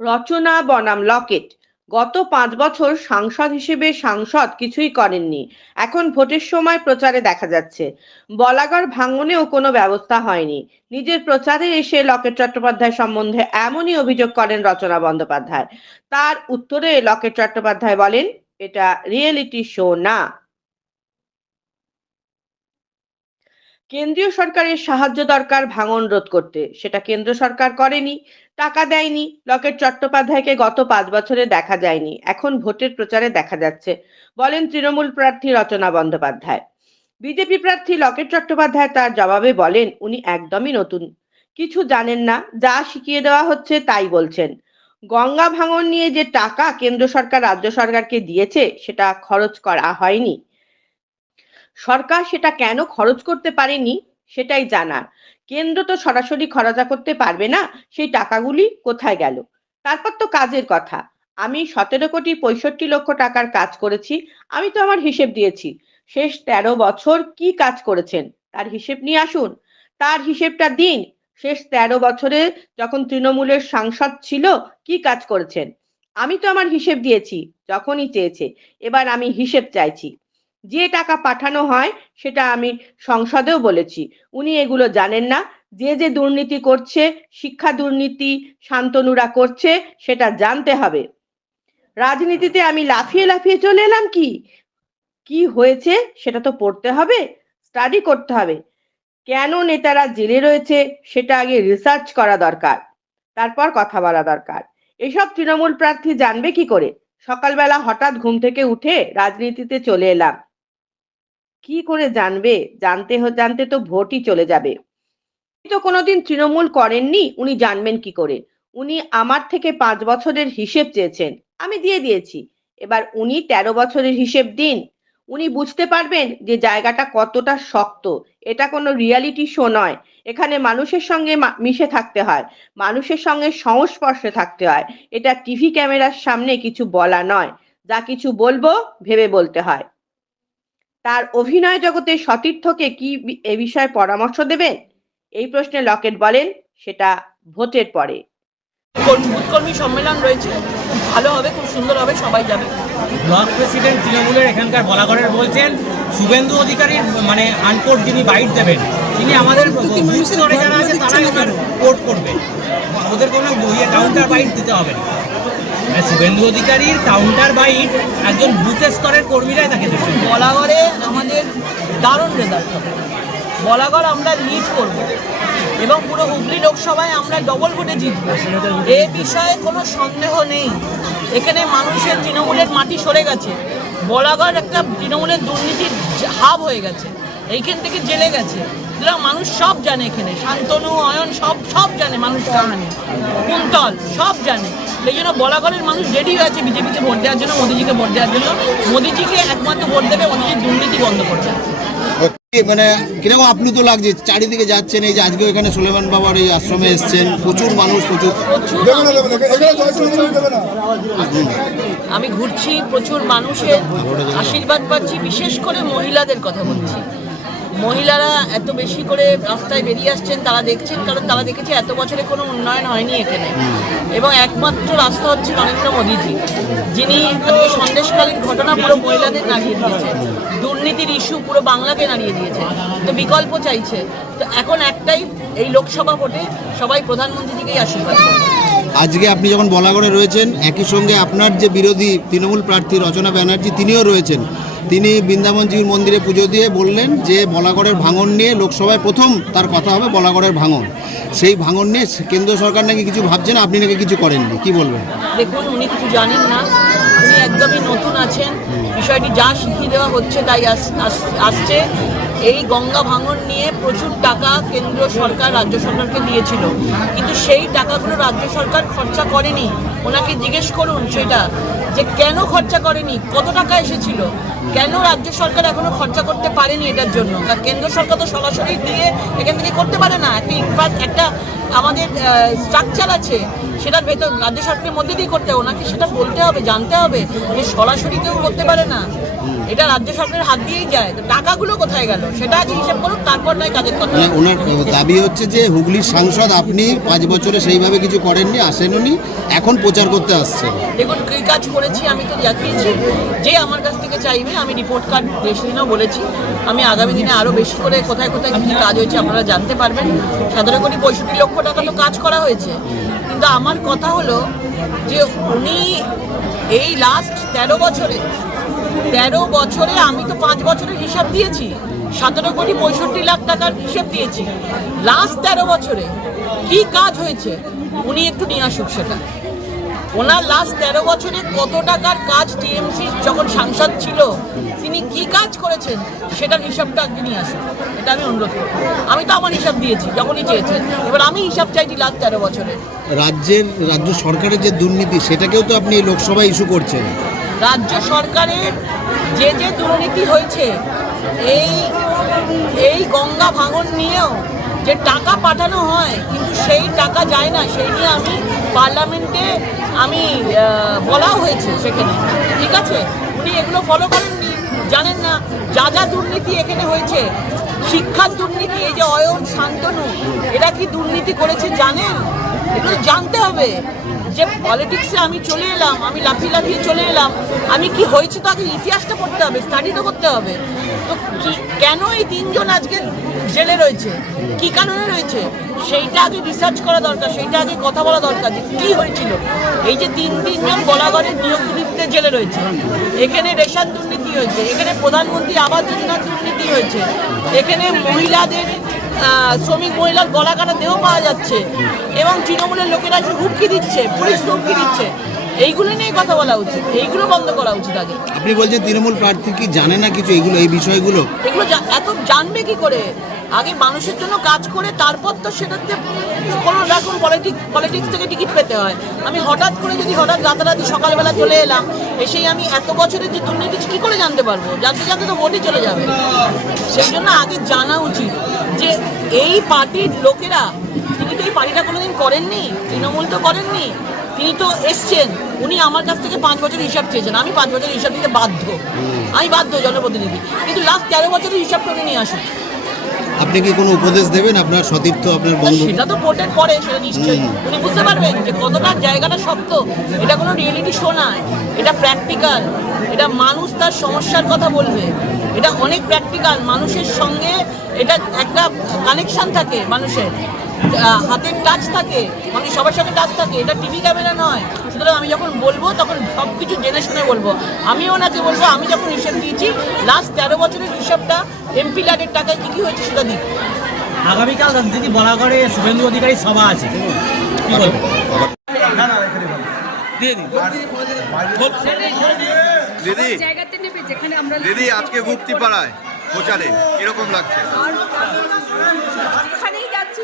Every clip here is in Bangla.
রচনা বনাম লকেট। গত পাঁচ বছর সাংসদ হিসেবে সাংসদ কিছুই করেননি। এখন ভোটের সময় প্রচারে দেখা যাচ্ছে। বলাগড় ভাঙনেও কোনো ব্যবস্থা হয়নি। নিজের প্রচারে এসে লকেট চট্টোপাধ্যায় সম্বন্ধে এমনই অভিযোগ করেন রচনা বন্দ্যোপাধ্যায়। তার উত্তরে লকেট চট্টোপাধ্যায় বলেন, এটা রিয়েলিটি শো না। কেন্দ্রীয় সরকারের সাহায্য দরকার ভাঙন রোধ করতে। সেটা কেন্দ্র সরকার করেনি, টাকা দেয়নি, লকেট চট্টোপাধ্যায়কে গত পাঁচ বছরে দেখা যায়নি, এখন ভোটের প্রচারে দেখা যাচ্ছে, বলেন তৃণমূল প্রার্থী রচনা বন্দ্যোপাধ্যায়। বিজেপি প্রার্থী লকেট চট্টোপাধ্যায় তার জবাবে বলেন, উনি একদমই নতুন, কিছু জানেন না, যা শিখিয়ে দেওয়া হচ্ছে তাই বলছেন। গঙ্গা ভাঙন নিয়ে যে টাকা কেন্দ্র সরকার, রাজ্য সরকারকে দিয়েছে, সেটা খরচ করা হয়নি। সরকার সেটা কেন খরচ করতে পারেনি সেটাই জানার। কেন্দ্র তো সরাসরি খরচা করতে পারবে না, সেই টাকাগুলি কোথায় গেল? তারপর তো কাজের কথা। আমি সতেরো কোটি পঁয়ষট্টি লক্ষ টাকার কাজ করেছি, আমি তো আমার হিসেব দিয়েছি। শেষ তেরো বছর কি কাজ করেছেন? তার হিসেব নিয়ে আসুন। তার হিসেবটা দিন। শেষ তেরো বছরে যখন তৃণমূলের সাংসদ ছিল, কি কাজ করেছেন? আমি তো আমার হিসেব দিয়েছি, যখনই চেয়েছে। এবার আমি হিসেব চাইছি। যে টাকা পাঠানো হয় সেটা আমি সংসদেও বলেছি। উনি এগুলো জানেন না। যে যে দুর্নীতি করছে, শিক্ষা দুর্নীতি শান্তনুরা করছে, সেটা জানতে হবে। রাজনীতিতে আমি লাফিয়ে লাফিয়ে চলে এলাম কি? কি হয়েছে সেটা তো পড়তে হবে স্টাডি করতে হবে। কেন নেতারা জেলে রয়েছে সেটা আগে রিসার্চ করা দরকার, তারপর কথা বলা দরকার। এসব তৃণমূল প্রার্থী জানবে কি করে? সকালবেলা হঠাৎ ঘুম থেকে উঠে রাজনীতিতে চলে এলাম। কি করে জানবে? জানতে জানতে তো ভোটই চলে যাবে। তো কোনোদিন তৃণমূল করেননি, উনি জানবেন কি করে? উনি আমার থেকে পাঁচ বছরের হিসেব চেয়েছেন, আমি দিয়ে দিয়েছি। এবার উনি তেরো বছরের হিসেব দিন। উনি বুঝতে পারবেন যে জায়গাটা কতটা শক্ত। এটা কোনো রিয়ালিটি শো নয়। এখানে মানুষের সঙ্গে মিশে থাকতে হয়। মানুষের সঙ্গে সংস্পর্শে থাকতে হয়। এটা টিভি ক্যামেরার সামনে কিছু বলা নয়। যা কিছু বলব, ভেবে বলতে হয়। তার অভিনয় জগতে সতীর্থকে কি এ বিষয়ে পরামর্শ দেবেন? এই প্রশ্নে লকেট বলেন সেটা ভোটের পরে। কর্মী সম্মেলন রয়েছে? ভালো হবে খুব সুন্দর হবে সবাই যাবে। ব্লক প্রেসিডেন্ট তৃণমূলের এখানকার বলাগড়ের বলছেন শুভেন্দু অধিকারীর মানে আনকোট যিনি বাইট দেবেন তিনি আমাদের যারা আছে তারাই ওনার কোর্ট করবে। ওদের কোনো কাউন্টার বাইট দিতে হবে না। শুভেন্দু অধিকারীর কাউন্টার বাইট একজন বুথ স্তরের কর্মীরাই তাকে দেবে বলাগড়ে আমাদের দারুণ রেজাল্ট হবে। বলাগড় আমরা লিড করব এবং পুরো হুগলি লোকসভায় আমরা ডবল ভোটে জিতব। এ বিষয়ে কোনো সন্দেহ নেই। এখানে মানুষের তৃণমূলের মাটি সরে গেছে। বলাগড় একটা তৃণমূলের দুর্নীতির হাব হয়ে গেছে। এইখান থেকে জেলে গেছে। সুতরাং মানুষ সব জানে এখানে। শান্তনু অয়ন সব সব জানে মানুষ কাহানি। কুন্তল সব জানে। এই জন্য বলাগড়ের মানুষ রেডি হয়ে আছে বিজেপিকে ভোট দেওয়ার জন্য মোদিজিকে ভোট দেওয়ার জন্য। মোদিজিকে একমাত্র ভোট দেবে মোদিজির দুর্নীতি বন্ধ করবে মানে কীরকম আপ্লুত লাগছে? চারিদিকে যাচ্ছেন এই যে আজকে এখানে সুলেমান বাবার এই আশ্রমে এসছেন। প্রচুর মানুষ প্রচুর। প্রচুর আমি ঘুরছি প্রচুর মানুষের আশীর্বাদ পাচ্ছি বিশেষ করে মহিলাদের কথা বলছি। মহিলারা এত বেশি করে রাস্তায় বেরিয়ে আসছেন, তারা দেখছেন, কারণ তারা দেখেছে এত বছরে কোনো উন্নয়ন হয়নি এখানে। এবং একমাত্র রাস্তা হচ্ছে নরেন্দ্র মোদীজি, যিনি সন্দেশকালীন ঘটনা পুরো মহিলাদের নাড়িয়ে দিয়েছে দুর্নীতির ইস্যু পুরো বাংলাকে নাড়িয়ে দিয়েছে তো বিকল্প চাইছে। তো এখন একটাই, এই লোকসভা ভোটে সবাই প্রধানমন্ত্রীজিকেই আশীর্বাদ আজকে আপনি যখন বলাগড়ে রয়েছেন, একই সঙ্গে আপনার যে বিরোধী তৃণমূল প্রার্থী রচনা ব্যানার্জি, তিনিও রয়েছেন। তিনি বৃন্দাবনজির মন্দিরে পুজো দিয়ে বললেন যে বলাগড়ের ভাঙন নিয়ে লোকসভায় প্রথম তার কথা হবে বলাগড়ের ভাঙন। সেই ভাঙন নিয়ে কেন্দ্র সরকার নাকি কিছু ভাবছে না? আপনি নাকি কিছু করেননি? কি বলবেন? দেখুন উনি কিছু জানেন না। উনি একদমই নতুন আছেন। বিষয়টি যা শিখিয়ে দেওয়া হচ্ছে তাই আস- আস- আসছে। এই গঙ্গা ভাঙন নিয়ে প্রচুর টাকা কেন্দ্র সরকার, রাজ্য সরকারকে দিয়েছিল। কিন্তু সেই টাকাগুলো রাজ্য সরকার খরচা করেনি। ওনাকে জিজ্ঞেস করুন সেটা, যে কেন খরচা করেনি? কত টাকা এসেছিল? কেন রাজ্য সরকার এখনও খরচা করতে পারেনি এটার জন্য? কারণ কেন্দ্র সরকার তো সরাসরি দিয়ে এখান থেকে করতে পারে না। একটা ইনফ্রাস্ট একটা আমাদের স্ট্রাকচার আছে। সেটার ভেতর, রাজ্য সরকারের মধ্যে দিয়ে করতে হবে। ওনাকে সেটা বলতে হবে, জানতে হবে। যে সরাসরি কেউ করতে পারে না। এটা রাজ্য সরকারের হাত দিয়েই যায়। তো টাকাগুলো কোথায় গেল? সেটা আগে হিসাব করুন তারপর নয় কাজের কথা। মানে ওনার দাবি হচ্ছে যে হুগলির সাংসদ আপনি পাঁচ বছরে সেইভাবে কিছু করেননি আসেননি এখন প্রচার করতে আসছেন। দেখুন কী কাজ করেছি আমি তো দেখিয়েছি। যে আমার কাছ থেকে চাইবে আমি রিপোর্ট কার্ড বেশি দিনও বলেছি। আমি আগামী দিনে আরও বেশি করে কোথায় কোথায় কী কাজ হয়েছে আপনারা জানতে পারবেন। সতেরো কোটি পঁয়ষট্টি লক্ষ টাকা তো কাজ করা হয়েছে। কিন্তু আমার কথা হলো যে উনি এই লাস্ট তেরো বছরে তেরো বছরে আমি তো পাঁচ বছরের হিসাব দিয়েছি। সতেরো কোটি পঁয়ষট্টি লাখ টাকার হিসাব দিয়েছি। লাস্ট তেরো বছরে কি কাজ হয়েছে উনি একটু নিয়ে আসুক সেটা। ওনার লাস্ট তেরো বছরে কত টাকার কাজ টিএমসি যখন সাংসদ ছিল তিনি কি কাজ করেছেন সেটার হিসাবটা আগে নিয়ে আসুন। এটা আমি অনুরোধ করব। আমি তো আমার হিসাব দিয়েছি যখনই চেয়েছেন। এবার আমি হিসাব চাইছি লাস্ট তেরো বছরে। রাজ্যের রাজ্য সরকারের যে দুর্নীতি সেটাকেও তো আপনি লোকসভায় ইস্যু করছেন। রাজ্য সরকারের যে যে দুর্নীতি হয়েছে এই এই গঙ্গা ভাঙন নিয়েও যে টাকা পাঠানো হয়, কিন্তু সেই টাকা যায় না। সেই নিয়ে আমি পার্লামেন্টে আমি বলাও হয়েছে সেখানে। ঠিক আছে? উনি এগুলো ফলো করেননি। জানেন না, যা যা দুর্নীতি এখানে হয়েছে, শিক্ষার দুর্নীতি, এই যে অয়ন, শান্তনু, এরা কি দুর্নীতি করেছে জানেন? এগুলো জানতে হবে। যে পলিটিক্সে আমি চলে এলাম, আমি লাফিয়ে লাফিয়ে চলে এলাম, আমি কি হয়েছে তো আগে ইতিহাসটা পড়তে হবে স্টাডি তো করতে হবে? তো কেন এই তিনজন আজকে জেলে রয়েছে? কি কারণে রয়েছে? সেইটা আগে রিসার্চ করা দরকার, সেইটা আগে কথা বলা দরকার যে কী হয়েছিল। এই যে তিন তিনজন গলাগড়ের নিয়োগ দুর্নীতিতে জেলে রয়েছে। এখানে রেশন দুর্নীতি হয়েছে, এখানে প্রধানমন্ত্রী আবাস যোজনার দুর্নীতি হয়েছে, এখানে মহিলাদের শ্রমিক মহিলার গলা কাটা দেহ পাওয়া যাচ্ছে এবং তৃণমূলের লোকেরা এসে হুমকি দিচ্ছে পুলিশ হুমকি দিচ্ছে। এইগুলো নিয়ে কথা বলা উচিত এইগুলো বন্ধ করা উচিত আগে। আপনি বলছেন তৃণমূল প্রার্থী কি জানে না কিছু এইগুলো এই বিষয়গুলো? এগুলো এত জানবে কি করে? আগে মানুষের জন্য কাজ করে তারপর তো সেটাতে কোনো রকম পলিটিক্স পলিটিক্স থেকে টিকিট পেতে হয়। আমি হঠাৎ করে যদি হঠাৎ রাতারাতি সকালবেলা চলে এলাম, এসেই আমি এত বছরের যে দুর্নীতি, কী করে জানতে পারব? জানতে জানতে তো ভোটই চলে যাবে। সেই জন্য আগে জানা উচিত যে এই পার্টির লোকেরা, তিনি তো এই পার্টিটা কোনোদিন করেননি, তৃণমূল তো করেননি, তিনি তো এসছেন, উনি আমার কাছ থেকে পাঁচ বছর হিসাব চেয়েছেন, আমি পাঁচ বছর হিসাব দিতে বাধ্য। আমি বাধ্য জনপ্রতিনিধি। কিন্তু লাস্ট তেরো বছরের হিসাবটা উনি নিয়ে আসুন। আপনি কি কোনো উপদেশ দেবেন? আপনার সতীর্থ আপনার বন্ধু? সেটা তো ভোটের পরে সেটা নিশ্চয়ই। উনি বুঝতে পারবেন যে কতটা জায়গাটা শক্ত। এটা কোনো রিয়েলিটি শো নয়। এটা প্র্যাকটিক্যাল এটা মানুষ তার সমস্যার কথা বলবে। এটা অনেক প্র্যাকটিক্যাল মানুষের সঙ্গে এটা একটা কানেকশন থাকে মানুষের। হাতের টাচ থাকে মানে সবার সঙ্গে টাচ থাকে এটা টিভি ক্যামেরা নয়। সুতরাং আমি যখন বলব তখন সব কিছু জেনে শুনে বলব। আমি ওনাকে বলব আমি যখন হিসেব দিয়েছি লাস্ট তেরো বছরের হিসাবটা এমপি ল্যাডের টাকায় কী কী হয়েছে সেটা দিই আগামীকাল যদি বলা করে শুভেন্দু অধিকারী সভা আছে। দিদি দিদি আজকে গুপ্তিপাড়ায়। প্রচারে কীরকম লাগছে?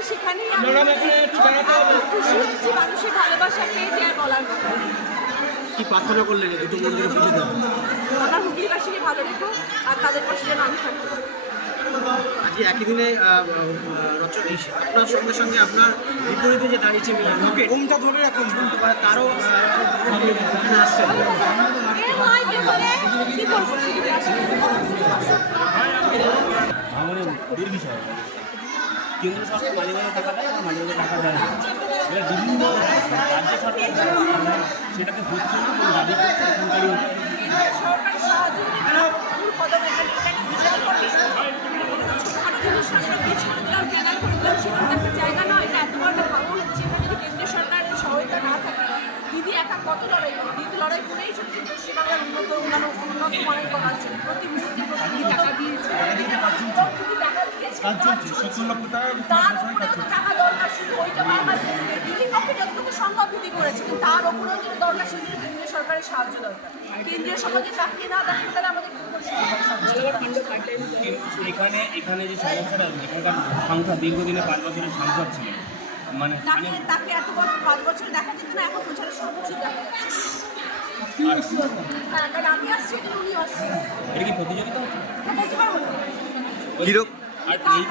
সেখানেই আমরা খুশি হচ্ছি মানুষের ভালোবাসা পেয়ে যে আর বলার কথা কি প্রার্থনা করলেন দুটো মন্দিরে পুজো দেওয়া আমার হুগলিবাসীকে ভালো রেখো আর তাদের পাশে যেন আমি থাকতে পারি। আজকে একই দিনে রচনা আপনার সঙ্গে সঙ্গে আপনার বিপরীতে যে দাঁড়িয়েছে ঘুমটা ধরে রাখুন তারও বলে, ভাঙনের দুর্বিষয় কেন্দ্র সরকার মাঝে টাকা দেয় মাঝে মাঝে টাকা দেয় না। এবার বিভিন্ন রাজ্য সরকার সেটাকে হচ্ছে না এবং দাবি করছে জায়গা নয়, এত বড় এখানে যদি কেন্দ্রীয় সরকারের সহায়তা না থাকে, একা কত লড়াই লড়াই করেই সত্যি পশ্চিমবাংলার উন্নত উন্নয়ন উন্নত মনে করার জন্য প্রতি মুহূর্তে প্রতিদিন টাকা দিয়েছে। দিদি টাকা দিয়েছে। তার উপরেও তো টাকা দরকার শুধু ওইটা বারবার দিদির পক্ষে যতটুকু সম্ভব দিদি করেছে তার উপরেও যেটা দরকার সেটা কেন্দ্রীয় সরকারের সাহায্য দরকার। কেন্দ্রীয় চাকরি না দেখেন তাহলে আমাদের? এখানে এখানে যে সমস্যাটা এখানকার সংসদ দীর্ঘদিনে পাঁচ বছরের সাংসদ ছিলেন মানে তাকে তাকে এত বছর পাঁচ বছর দেখা যেত না এখন প্রচারের সব দেখা হ্যাঁ কারণ আমি আসছি উনি আসছে এটা কি প্রতিযোগিতা হচ্ছে? বলতে পারব না কীরকম? আর এই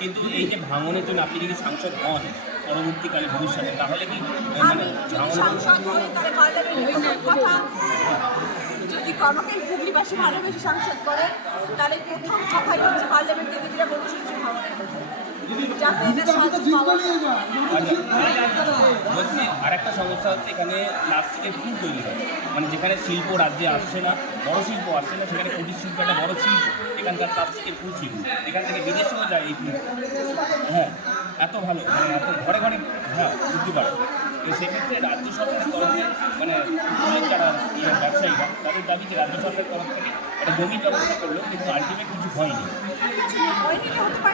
কিন্তু এই যে ভাঙনের জন্য আপনি যদি সাংসদ হন পরবর্তীকালে ভবিষ্যতে তাহলে কি মানে আমি সাংসদ হই তাহলে পার্লামেন্টে কথা যদি আমাকে হুগলিবাসী ভালোবেসে সাংসদ করে তাহলে প্রথম কথাই হচ্ছে পার্লামেন্ট থেকে যেটা সাহায্য বলছি আরেকটা সমস্যা হচ্ছে এখানে প্লাস্টিকের ফুল তৈরি হয়। মানে যেখানে শিল্প রাজ্যে আসছে না বড় শিল্প আসছে না সেখানে কুটির শিল্প একটা বড় শিল্প। এখানকার প্লাস্টিকের ফুল শিল্প। এখান থেকে বিদেশেও যায় এই ফুল হ্যাঁ এত ভালো। মানে এত ঘরে ঘরে হ্যাঁ বুঝতে পারে। তো সেক্ষেত্রে রাজ্য সরকারের তরফে মানে ফুলের যারা ইয়ে ব্যবসায়ীরা তাদের দাবি যে রাজ্য সরকারের তরফ থেকে জমির ব্যবস্থা করল, কিন্তু আলটিমেট কিছু হয়নি।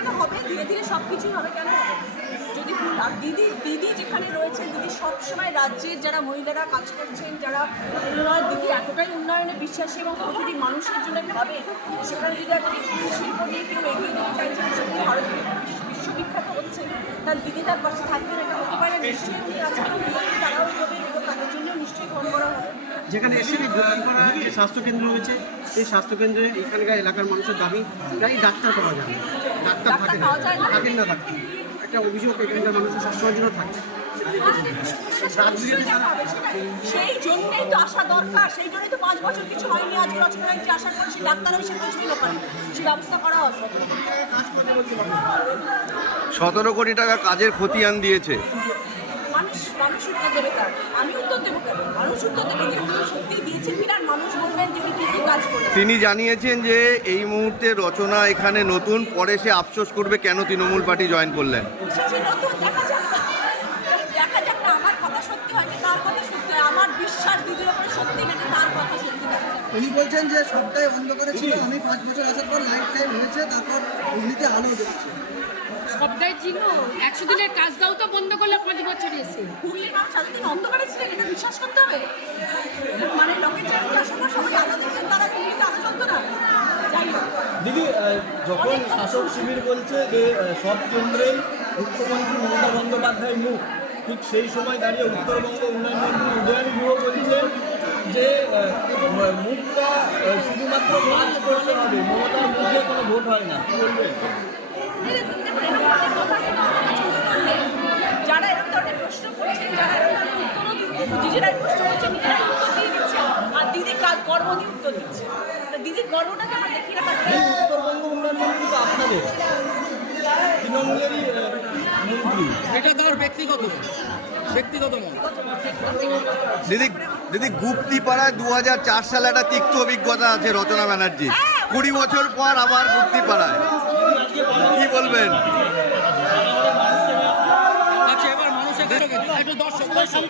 না হবে, ধীরে ধীরে সব কিছুই হবে, কেন যদি দিদি দিদি যেখানে রয়েছেন দিদি সবসময় রাজ্যের যারা মহিলারা কাজ করছেন, যারা উন্নয়ন দিদি এতটাই উন্নয়নে বিশ্বাসী এবং প্রতিটি মানুষের জন্য ভাবে সেখানে যদি একটা শিল্প নিয়ে কেউ এগিয়ে যেতে চাইছেন সত্যি ভারত বিশ্ববিখ্যাত হচ্ছে, তার দিদি তার পাশে থাকবেন, এটা হতে পারে, নিশ্চয়ই উনি আজকে তারাও হবে এবং তাদের জন্য নিশ্চয়ই ফোন করা হবে যেখানে এসে ভর্তিপাড়া যে স্বাস্থ্যকেন্দ্র রয়েছে এই স্বাস্থ্যকেন্দ্রে এখানকার এলাকার মানুষের দাবি প্রায় ডাক্তার পাওয়া যায় ডাক্তার ডাক্তার থাকে না? থাকেন না থাকেন একটা অভিযোগ এখানকার মানুষের সবসময়ের জন্য থাকে। সেই জন্যই তো আসা দরকার। সেই জন্যই তো পাঁচ বছর কিছু হয়নি। আজকে রচনায় যে আসার পর সেই ডাক্তার এসে পৌঁছল ওখানে সেই ব্যবস্থা করা হবে সতেরো কোটি টাকা কাজের খতিয়ান দিয়েছে। মানুষ দেবে তার আমি উত্তর দেবো কেন? মানুষ উত্তর দেবে যে উনি সত্যি দিয়েছেন কিনা মানুষ বলবেন যে উনি কি কি কাজ করবেন তিনি জানিয়েছেন যে এই মুহূর্তে রচনা এখানে নতুন পরে সে আফসোস করবে কেন তৃণমূল পার্টি জয়েন করলেন। সে নতুন দেখা যাক। দেখা যাক না আমার কথা সত্যি হয় কি তার কথা সত্যি হয়। আমার বিশ্বাস দিদির ওপরে সত্যি নাকি তার কথা সত্যি উনি বলছেন যে সবটাই অন্ধকারে ছিল। আমি পাঁচ বছর আসার পর লাইফ টাইম হয়েছে তারপর এমনিতে আলো দেখছে সবটাই ছিল একশো দিনের কাজটাও তো বন্ধ করলে পাঁচ বছর এসে। হুগলির মানুষ এতদিন অন্ধকারে ছিলেন এটা বিশ্বাস করতে হবে? মানে লোকের আসার সবাই আলো দেখলেন তারা আলো না। দিদি যখন শাসক শিবির বলছে যে সব কেন্দ্রেই মুখ্যমন্ত্রী মমতা বন্দ্যোপাধ্যায় মুখ ঠিক সেই সময় দাঁড়িয়ে উত্তরবঙ্গ উন্নয়ন মন্ত্রী উদয়ন গুহ বলছেন যে মুখটা শুধুমাত্র কাজ করতে হবে মমতার মুখে কোনো ভোট হয় না। কি বলবেন? দেখুন, দেখুন, এরকম অনেক কথা কিন্তু আমার কাছে উত্তর নেই। যারা এরকম ধরনের প্রশ্ন করছেন যারা এরকম ধরনের উত্তরও নিজেরাই প্রশ্ন করছে নিজেরাই উত্তর দিয়ে দিচ্ছে আর দিদি কাজ কর্ম দিয়ে উত্তর দিচ্ছে? দিদির গর্বটাকে আমরা দেখি না উত্তরবঙ্গ উন্নয়ন মন্ত্রী তো আপনাদের? তৃণমূলেরই মন্ত্রী। এটা তার ব্যক্তিগত ব্যক্তিগত দিদি দিদি গুপ্তিপাড়ায় দু সালে একটা তিক্ত অভিজ্ঞতা আছে রচনা ব্যানার্জি কুড়ি বছর পর আবার গুপ্তি গুপ্তিপাড়ায়। কি বলবেন? আচ্ছা এবার মানুষের একটু দর্শক